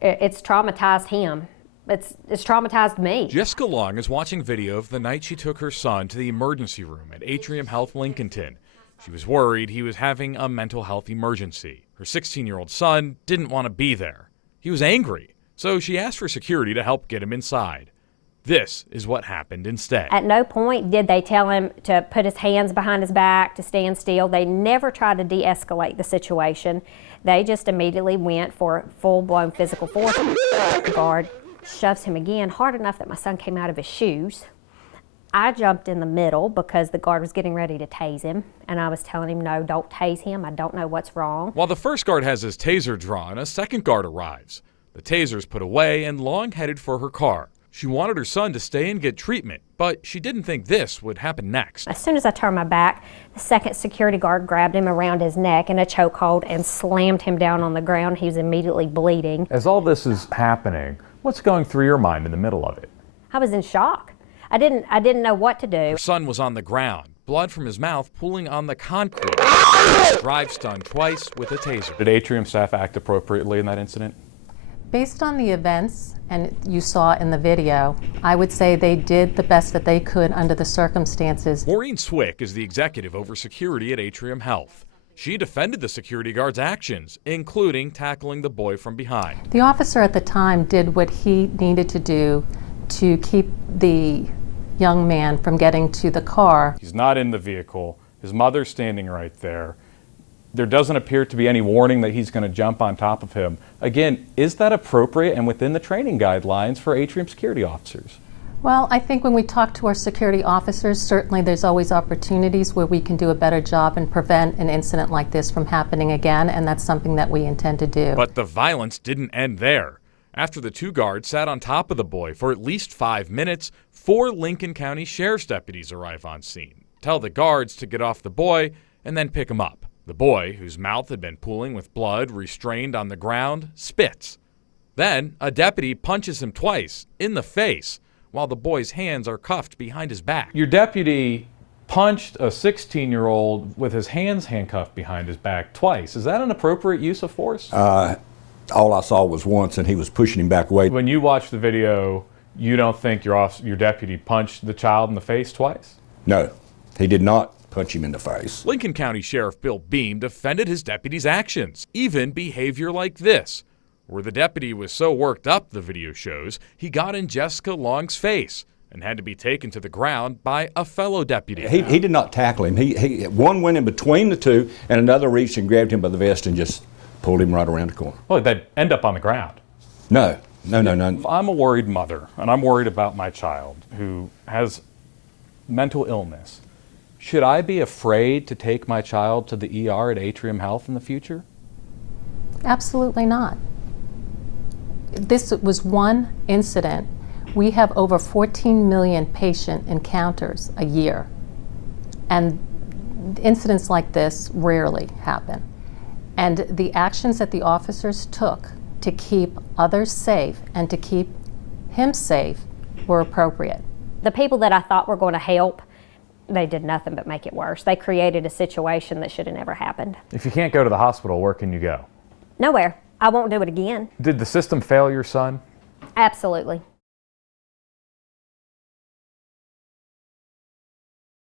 It's traumatized him. It's traumatized me. Jessica Long is watching video of the night she took her son to the emergency room at Atrium Health Lincolnton. She was worried he was having a mental health emergency. Her 16-year-old son didn't want to be there. He was angry, so she asked for security to help get him inside. This is what happened instead. At no point did they tell him to put his hands behind his back, to stand still. They never tried to de-escalate the situation. They just immediately went for full-blown physical force. The guard shoves him again hard enough that my son came out of his shoes. I jumped in the middle because the guard was getting ready to tase him, and I was telling him, no, don't tase him. I don't know what's wrong. While the first guard has his taser drawn, a second guard arrives. The taser's put away and Long headed for her car. She wanted her son to stay and get treatment, but she didn't think this would happen next. As soon as I turned my back, the second security guard grabbed him around his neck in a chokehold and slammed him down on the ground. He was immediately bleeding. As all this is happening, what's going through your mind in the middle of it? I was in shock. I didn't know what to do. Her son was on the ground, blood from his mouth pooling on the concrete. Drive stunned twice with a taser. Did Atrium staff act appropriately in that incident? Based on the events and you saw in the video, I would say they did the best that they could under the circumstances. Maureen Swick is the executive over security at Atrium Health. She defended the security guard's actions, including tackling the boy from behind. The officer at the time did what he needed to do to keep the young man from getting to the car. He's not in the vehicle. His mother's standing right there. There doesn't appear to be any warning that he's going to jump on top of him. Again, is that appropriate and within the training guidelines for Atrium security officers? Well, I think when we talk to our security officers, certainly there's always opportunities where we can do a better job and prevent an incident like this from happening again, and that's something that we intend to do. But the violence didn't end there. After the two guards sat on top of the boy for at least 5 minutes, 4 Lincoln County Sheriff's deputies arrive on scene, tell the guards to get off the boy, and then pick him up. The boy, whose mouth had been pooling with blood, restrained on the ground, spits. Then a deputy punches him twice in the face while the boy's hands are cuffed behind his back. Your deputy punched a 16-year-old with his hands handcuffed behind his back twice. Is that an appropriate use of force? All I saw was once, and he was pushing him back away. When you watch the video, you don't think your deputy punched the child in the face twice? No, he did not punch him in the face. Lincoln County Sheriff Bill Beam defended his deputy's actions, even behavior like this, where the deputy was so worked up, the video shows, he got in Jessica Long's face and had to be taken to the ground by a fellow deputy. He did not tackle him. One went in between the two, and another reached and grabbed him by the vest and just pulled him right around the corner. Well, they'd end up on the ground. No. If I'm a worried mother, and I'm worried about my child who has mental illness, should I be afraid to take my child to the ER at Atrium Health in the future? Absolutely not. This was one incident. We have over 14 million patient encounters a year, and incidents like this rarely happen. And the actions that the officers took to keep others safe and to keep him safe were appropriate. The people that I thought were going to help, they did nothing but make it worse. They created a situation that should have never happened. If you can't go to the hospital, where can you go? Nowhere. I won't do it again. Did the system fail your son? Absolutely.